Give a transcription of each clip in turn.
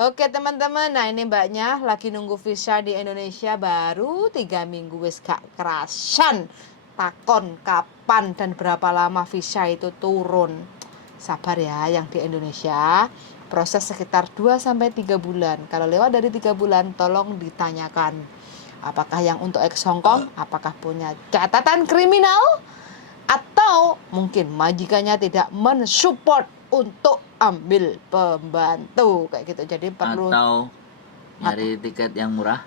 Oke teman-teman, nah ini mbaknya lagi nunggu visa di Indonesia baru 3 minggu wis gak kerasan. Takon kapan dan berapa lama visa itu turun. Sabar ya yang di Indonesia. Proses sekitar 2-3 bulan. Kalau lewat dari 3 bulan tolong ditanyakan. Apakah yang untuk ex Hongkong, apakah punya catatan kriminal? Atau mungkin majikannya tidak mensupport untuk ambil pembantu kayak gitu, jadi perlu atau nyari tiket yang murah.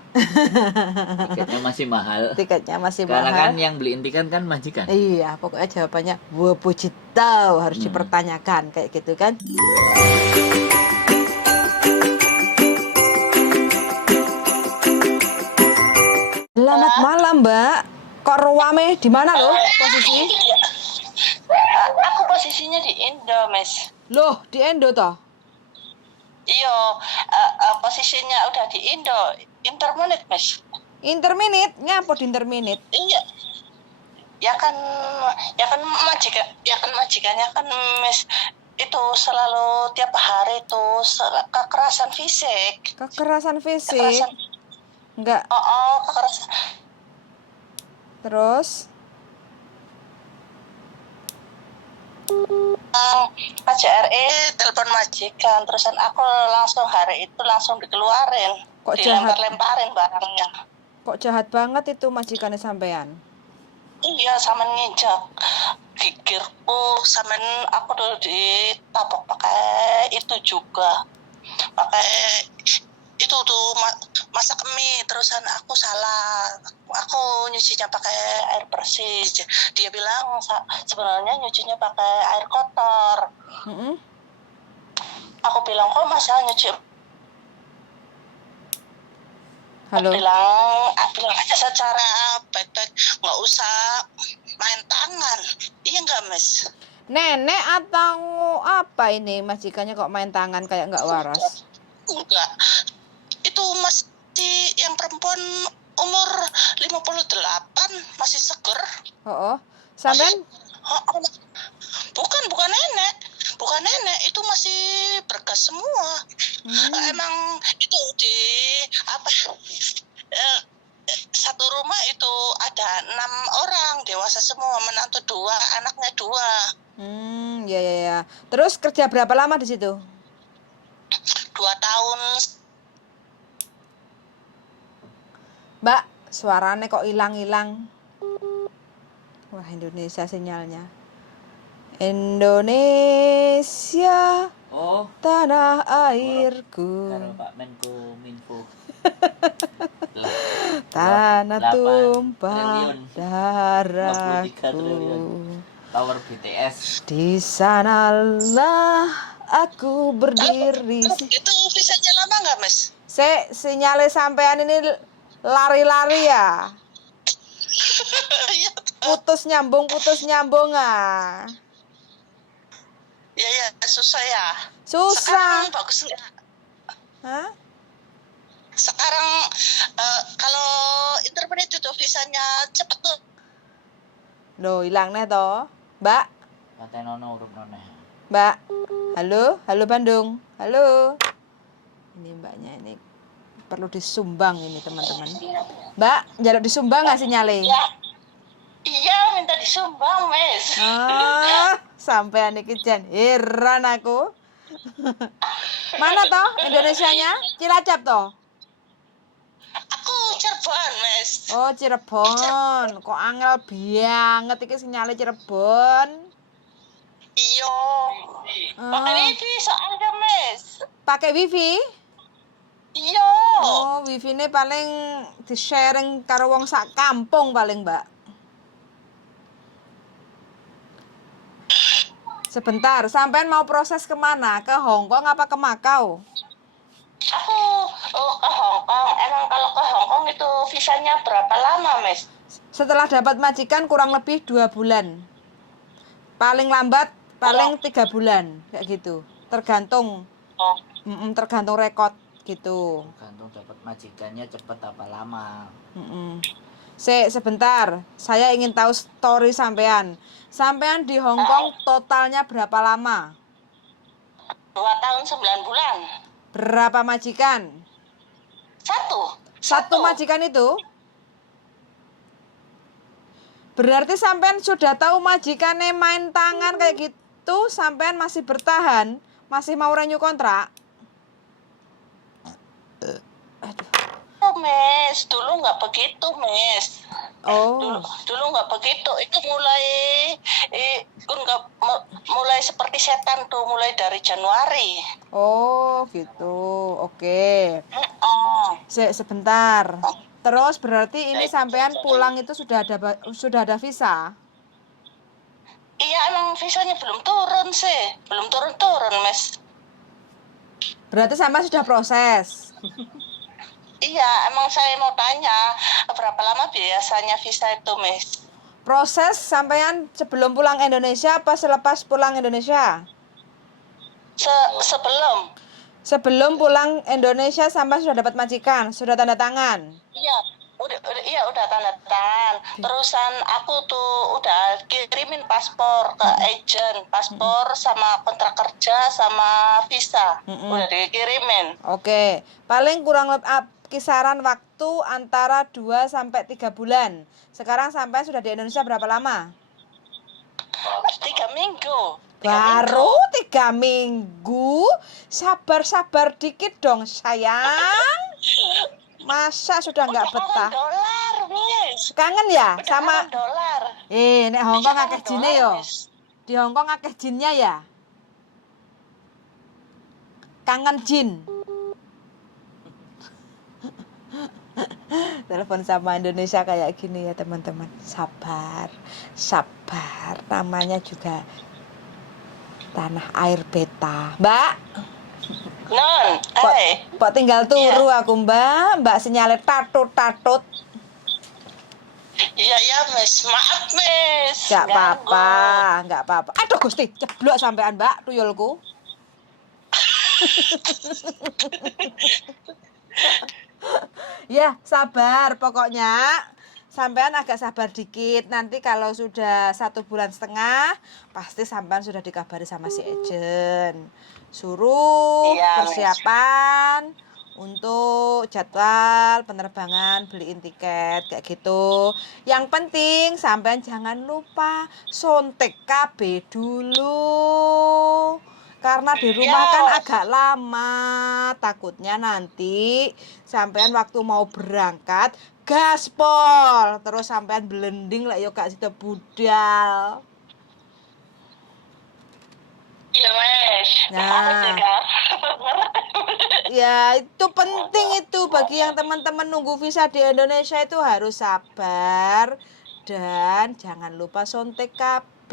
Tiketnya masih mahal. Karena kan yang beliin tiket kan majikan. Iya, pokoknya jawabannya wabujitau harus dipertanyakan kayak gitu kan. Selamat malam Mbak. Kok ruame di mana loh posisi? Aku posisinya di Indo, Mas. Loh, di Indo toh? Iya, posisinya udah di Indo, interminate, Mas. Interminate? Ngapa di interminate? Iya. Ya kan majikannya kan, Mas, itu selalu tiap hari itu kekerasan fisik. Kekerasan fisik? Enggak. Kekerasan. Terus? KJRI telepon majikan, terusan aku langsung hari itu langsung dikeluarin. Kok dilempar-lemparin barangnya. Kok jahat banget itu majikannya sampean? Iya, sama nginjak gigirku, sama aku dulu ditabok pakai itu juga, pakai itu tuh masak mie, terusan aku salah, aku nyucinya pakai air bersih, dia bilang sebenarnya nyucinya pakai air kotor. Aku bilang kok masa nyuci. Halo. Bilang aja secara baik-baik, nggak usah main tangan. Iya nggak, Mas? Nenek atau apa ini majikannya kok main tangan kayak nggak waras? Enggak. Itu masih yang perempuan umur 58, masih seger. Oh. Sampean? Bukan nenek. Bukan nenek, itu masih bergas semua. Emang itu di satu rumah itu ada 6 orang, dewasa semua, menantu 2, anaknya 2. Ya. Terus kerja berapa lama di situ? 2 tahun. Mbak, suaranya kok hilang-hilang. Wah, Indonesia sinyalnya. Indonesia, tanah airku. Karo Pak Menko Minfo. Tanah tumpah darahku. Tower BTS. Di sanalah aku berdiri. Itu visanya lama nggak, Mas? Sinyalnya sampean ini lari-lari ya. Putus nyambung ah. Ya, susah ya. Susah. Sekarang bagus nggak? Hah? Sekarang kalau intermittent itu visanya cepet tuh. Loh, hilang nih toh. Mbak. Katenono urup none. Mbak. Halo Bandung. Halo. Ini mbaknya ini perlu disumbang ini teman-teman. Mbak, jaluk disumbang nggak sinyalnya? Ya. Iya, minta disumbang, Mas. Sampean iki jan heran aku. Mana toh Indonesianya? Cilacap toh? Aku Cirebon, Mas. Oh, Cirebon. Kok angel banget iki sinyalnya Cirebon. Iya. Pakai wifi soalnya, Mas. Pakai wifi? Iya. Oh, wifi ini paling di-sharing karo wong sak kampung paling, Mbak. Sebentar, sampean mau proses kemana? Ke Hongkong apa ke Makau? Aku ke Hongkong. Emang kalau ke Hongkong itu visanya berapa lama, Mas? Setelah dapat majikan kurang lebih 2 bulan. Paling lambat paling 3 bulan kayak gitu. Tergantung. Tergantung rekod gitu. Tergantung dapat majikannya cepet apa lama. Sebentar, saya ingin tahu story sampean. Sampean di Hongkong totalnya berapa lama? 2 tahun 9 bulan. Berapa majikan? Satu majikan itu? Berarti sampean sudah tahu majikannya main tangan kayak gitu, sampean masih bertahan, masih mau renew kontrak? Oh, Mes, dulu nggak begitu, Mes. Oh. Dulu nggak begitu. Itu mulai seperti setan tuh, mulai dari Januari. Oh, gitu. Oke. Sebentar. Terus berarti ini sampean pulang itu sudah ada visa? Iya, emang visanya belum turun sih. Belum turun, Mes. Berarti sampean sudah proses? Iya, emang saya mau tanya, berapa lama biasanya visa itu, Mes? Proses sampean sebelum pulang Indonesia apa selepas pulang Indonesia? Sebelum. Sebelum pulang Indonesia sampai sudah dapat majikan, sudah tanda tangan? Iya, udah tanda tangan. Terusan aku tuh udah kirimin paspor ke agent, paspor sama kontrak kerja sama visa. Udah dikirimin. Oke, paling kurang lebih kisaran waktu antara 2 sampai 3 bulan. Sekarang sampai sudah di Indonesia berapa lama? 3 minggu. Baru 3 minggu? Sabar dikit dong sayang. Masa sudah nggak betah? $dolar, Miss. Kangen ya Udah sama $dolar. nek Hongkong Iya, akeh jine $dolar, yo. Miss. Di Hongkong akeh jinnya ya? Kangen jin. Telepon sama Indonesia kayak gini ya teman-teman. Sabar. Namanya juga tanah air beta. Mbak, Non, Mbak tinggal turu aku Mbak sinyalnya tatut. Iya ya, Miss. Maaf, Miss. Gak apa-apa. Aduh Gusti, ceblok sampean Mbak tuyulku. Ya, sabar pokoknya. Sampean agak sabar dikit. Nanti kalau sudah 1,5 bulan pasti sampean sudah dikabari sama si agent. Suruh persiapan untuk jadwal penerbangan, beliin tiket kayak gitu. Yang penting sampean jangan lupa sontek KB dulu. Karena di rumah kan agak lama, takutnya nanti sampean waktu mau berangkat gaspol, terus sampean blending lah yo gak sida budal. Iya, Mas. Nah, ya itu penting itu bagi yang teman-teman nunggu visa di Indonesia itu harus sabar dan jangan lupa sontek KB.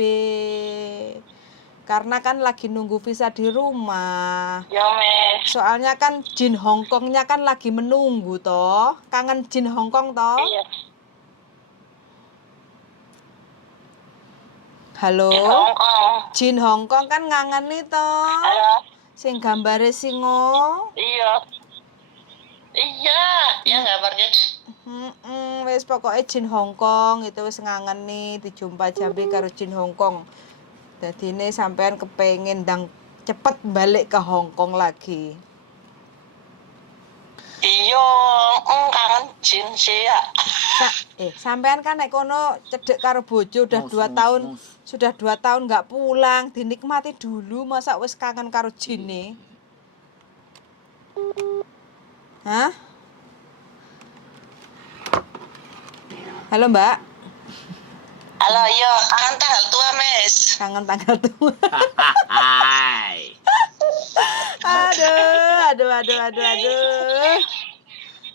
Karena kan lagi nunggu visa di rumah. Ya, Mas. Soalnya kan jin Hongkongnya kan lagi menunggu toh. Kangen jin Hongkong toh? Iya. Halo. Jin Hongkong kan ngangeni toh. Halo. Sing gambare singo. Iya. Ya gambarnya. Wis pokoknya jin Hongkong itu wis ngangeni dijumpa jambi karo jin Hongkong. Jadi ini sampean kepengen ndang cepet balik ke Hongkong lagi. Iya, kangen jin sih ya. Sampean kan nek kono cedek karo bojo udah 2 tahun, sudah 2 tahun nggak pulang, dinikmati dulu masa wis kangen karo jine. Hah? Halo Mbak. Halo, yo, kangen tanggal tua, Mes. Kangen tanggal tua. Aduh.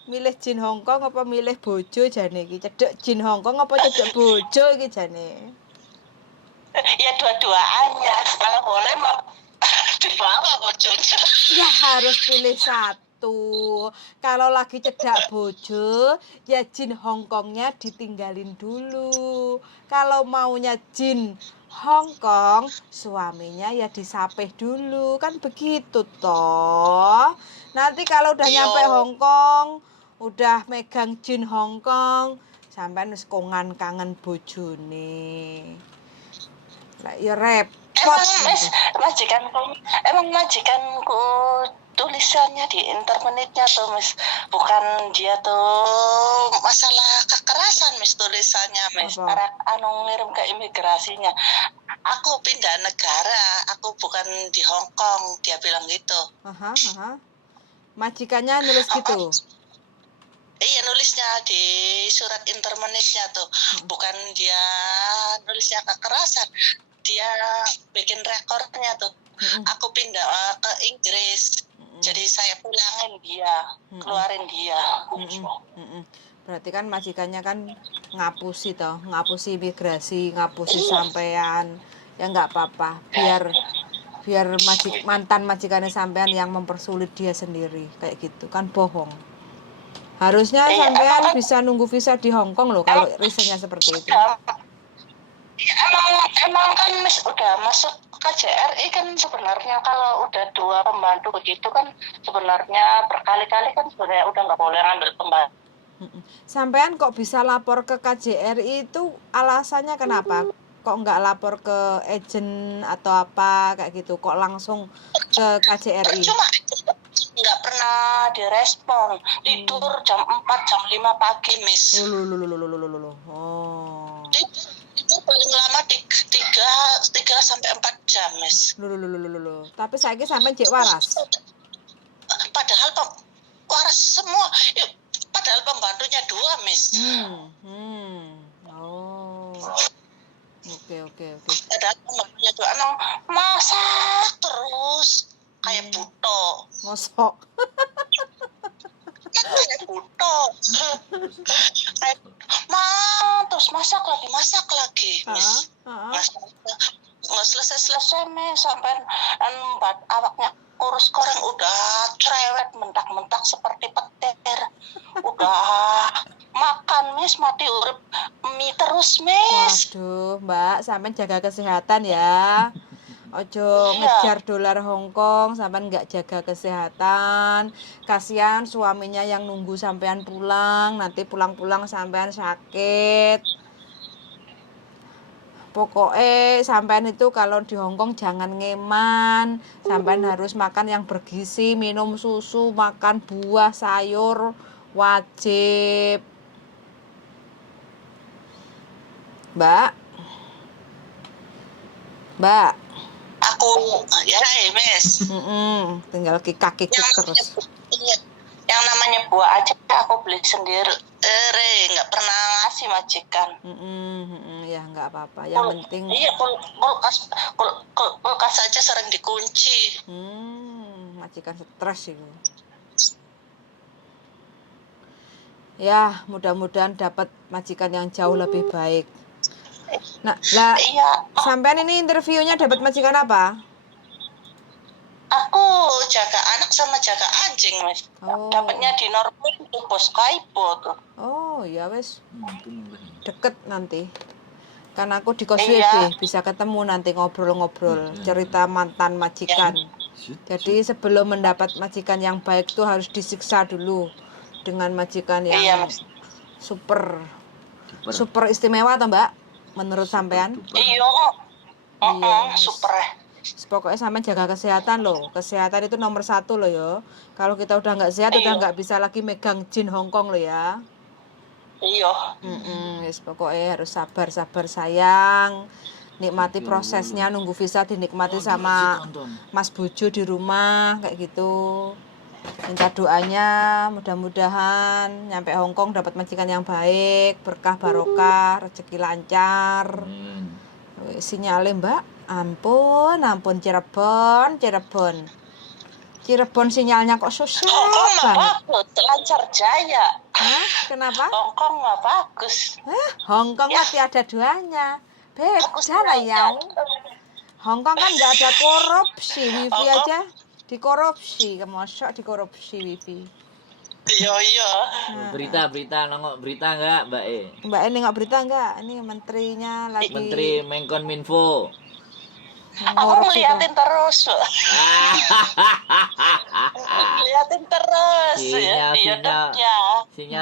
Milih jin Hongkong apa milih bojo jane iki? Cedek jin Hongkong apa cedek bojo iki jane? Ya dua-duanya. Kalau boleh mau dibawa bojonya. Ya harus pilih satu. Kalau lagi cedak bojo, ya jin Hongkongnya ditinggalin dulu. Kalau maunya jin Hongkong, suaminya ya disapih dulu. Kan begitu toh. Nanti kalau udah nyampe Hongkong, udah megang jin Hongkong, sampai wis kongan kangen bojone. Lah ya repot. Emang majikanku tulisannya di intermenitnya tuh Miss, bukan dia tuh masalah kekerasan Miss, tulisannya Miss. Apa? Arek anu ngirim ke imigrasinya, aku pindah negara, aku bukan di Hong Kong, dia bilang gitu. Aha. Majikannya nulis gitu. Iya, nulisnya di surat intermenitnya tuh, bukan dia nulisnya kekerasan, dia bikin rekornya tuh. Aku pindah ke Inggris, jadi saya pulangin dia, keluarin dia. Berarti kan majikannya kan ngapusi imigrasi, ngapusi sampean. Ya nggak apa-apa, biar mantan majikannya sampean yang mempersulit dia sendiri kayak gitu kan, bohong. Harusnya sampean bisa nunggu visa di Hong Kong loh kalau reasonnya seperti itu. Emang kan Miss udah masuk KJRI kan, sebenarnya kalau udah 2 pembantu begitu kan sebenarnya berkali-kali kan sebenarnya udah nggak boleh ngambil pembantu. Sampean kok bisa lapor ke KJRI itu alasannya kenapa? Kok nggak lapor ke agen atau apa kayak gitu? Kok langsung ke KJRI? Cuma nggak pernah direspon, tidur jam 4 jam 5 pagi Miss. Oh. Itu paling lama 3 sampai 4 jam Miss. Tapi saya sampai cek waras. Padahal waras semua. Padahal pembantunya 2 Miss. Oh. Oke. Padahal pembantunya 2 emang masak terus kayak buto. Ngosok. Kayak buto. Terus masak lagi Miss. Nggak selesai Miss, sampai awaknya kurus koreng udah cerewet, mentak-mentak seperti petir. Udah makan Miss, mati urip mie terus Miss. Waduh, Mbak, sampean jaga kesehatan ya. Ojo ngejar dolar Hong Kong, sampean nggak jaga kesehatan. Kasihan suaminya yang nunggu sampean pulang, nanti pulang-pulang sampean sakit. Pokoknya sampean itu kalau di Hong Kong jangan ngeman, sampean harus makan yang bergizi, minum susu, makan buah, sayur, wajib. Mbak. Aku ya Miss. Tinggal kaki terus. Yang namanya buah aja aku beli sendiri, nggak pernah ngasih majikan. Ya nggak apa-apa, yang penting. Iya, kulkas aja sering dikunci. Majikan stres itu. Ya, mudah-mudahan dapat majikan yang jauh lebih baik. Nah, iya. Sampean ini interviewnya dapat majikan apa? Aku jaga anak sama jaga anjing Mas. Dapatnya di Norway itu bos Kaibo tuh. Oh ya wes, deket nanti. Kan aku di Koswede, bisa ketemu nanti ngobrol-ngobrol cerita mantan majikan. Jadi sebelum mendapat majikan yang baik tuh harus disiksa dulu dengan majikan yang super istimewa atau Mbak? Menurut sampean? Iya. Super. Pokoknya sampean jaga kesehatan loh. Kesehatan itu nomor 1 loh ya. Kalau kita udah nggak sehat udah nggak bisa lagi megang jin Hong Kong loh ya. Iya. Pokoknya harus sabar sayang. Nikmati prosesnya, nunggu visa dinikmati sama Mas Bojo di rumah kayak gitu. Minta doanya, mudah-mudahan nyampe Hong Kong dapat majikan yang baik, berkah barokah, rezeki lancar. Sinyale Mbak, ampun Cirebon sinyalnya kok susah banget. Lancar jaya. Hah? Kenapa? Hong Kong nggak bagus. Hong Kong masih ada duanya. Beda lah ya. Hong Kong kan nggak ada korupsi, wifi aja dikorupsi, kemosok dikorupsi wifi. Iya. Berita nengok berita enggak Mbak E? Mbak E nengok berita enggak? Ini menterinya lagi. Menteri Menkominfo. Aku ngeliatin terus. Ngeliatin terus.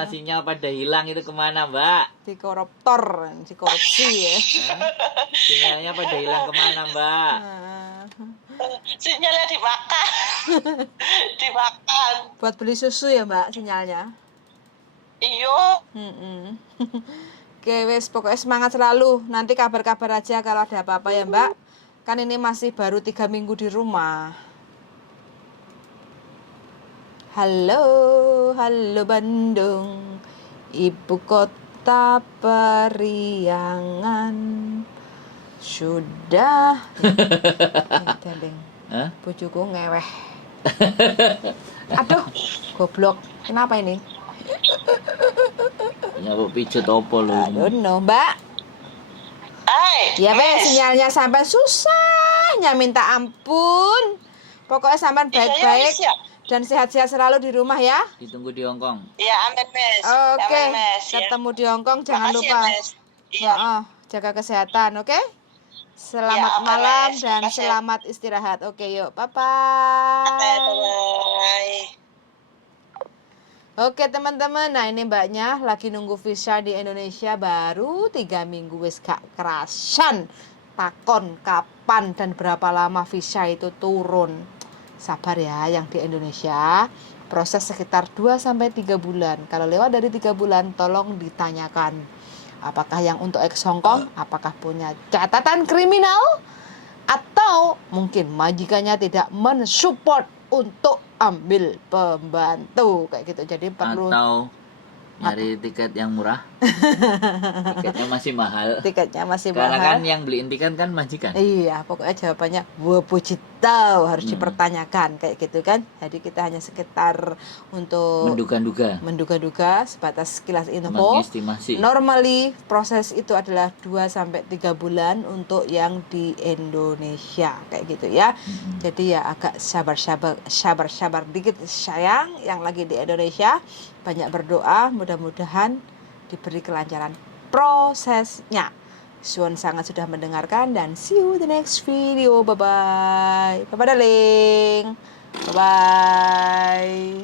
Sinyal pada hilang itu kemana Mbak? Di korupsi ya. Sinyalnya pada hilang kemana Mbak? Sinyalnya dimakan. Dimakan. Buat beli susu ya Mbak sinyalnya. Iyo. Oke wes pokoknya semangat selalu. Nanti kabar-kabar aja kalau ada apa-apa ya Mbak. Kan ini masih baru 3 minggu di rumah. Halo, halo Bandung, ibu kota periangan. Sudah. Bojoku ngeweh. Aduh, goblok. Kenapa ini? Ya kok pijet opo lu? I don't know, Mbak. Ya wes sinyalnya sampai susahnya minta ampun. Pokoknya sampai baik-baik dan sehat-sehat selalu di rumah ya. Ditunggu di Hongkong. Ya amin Mes. Oke, Amin, Mes, ya. ketemu di Hongkong jangan Makasih, lupa. ya, Mes. Iya. Jaga kesehatan, oke? Selamat Ya, oke, malam Mes. dan Makasih. selamat istirahat. Oke, yuk, bye-bye. Bye. Oke teman-teman, nah ini mbaknya lagi nunggu visa di Indonesia baru 3 minggu wis gak kerasan. Takon kapan dan berapa lama visa itu turun. Sabar ya yang di Indonesia, proses sekitar 2-3 bulan. Kalau lewat dari 3 bulan tolong ditanyakan. Apakah yang untuk ex Hongkong, apakah punya catatan kriminal? Atau mungkin majikannya tidak mensupport untuk ambil pembantu kayak gitu, jadi perlu atau nyari tiket yang murah. Tiketnya masih mahal. Karena kan yang beliin tiket kan majikan. Iya, pokoknya jawabannya wapujitau harus dipertanyakan kayak gitu kan. Jadi kita hanya sekitar untuk menduga-duga sebatas sekilas info. Mengestimasi. Normally proses itu adalah 2-3 bulan untuk yang di Indonesia kayak gitu ya. Jadi ya agak sabar dikit sayang yang lagi di Indonesia. Banyak berdoa, mudah-mudahan diberi kelancaran prosesnya. Suwon sangat sudah mendengarkan dan see you the next video. Bye bye. Bye bye darling. Bye bye.